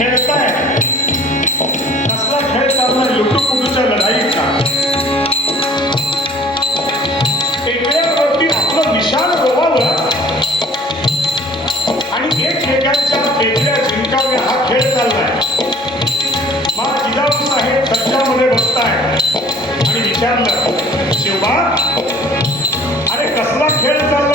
खेळताय. कसला खेळ चालला युट्यूब कुटूच्या लढाईचा. एकमेकांवरती आपलं निशाण रोवावं आणि एकमेकांच्या वेगळ्या जिंकावे हा खेळ चाललाय. मा जिजाऊ साहेब सज्जामध्ये बसताय. आणि विचारलं शिवबा अरे कसला खेळ चालला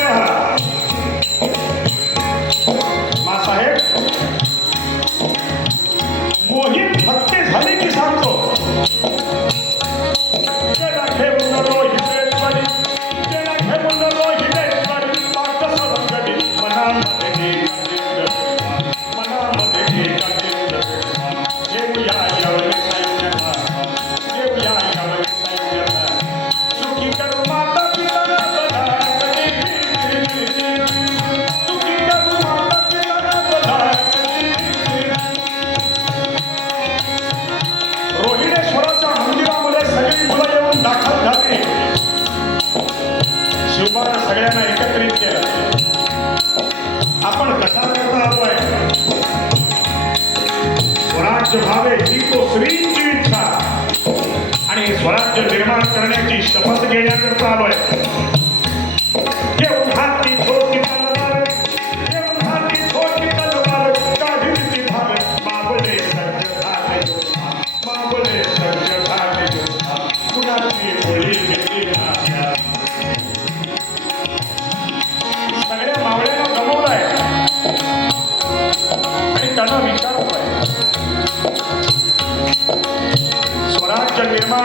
स्वराज्य व्हावे ही तो श्रींची इच्छा आणि स्वराज्य निर्माण करण्याची शपथ घेण्याकरता आलोय.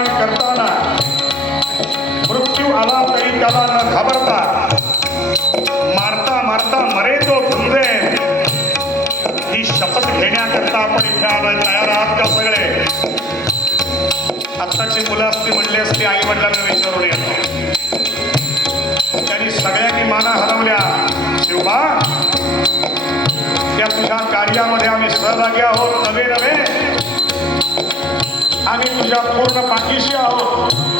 निर्माण करताना मृत्यू आला तरी त्याला न घाबरता मारता मारता मरे तो फुंजे ही शपथ घेण्याकरता आपण इथे आलोय तयार आहात का सगळे? आत्ताची मुलं असती म्हणली असती आई वडिलांना विचारून येतो. त्यांनी सगळ्यांनी माना हरवल्या. शिवबा त्या तुझ्या कार्यामध्ये आम्ही सहभागी आहोत. नवे नवे Kami punya purna pakisya Allah.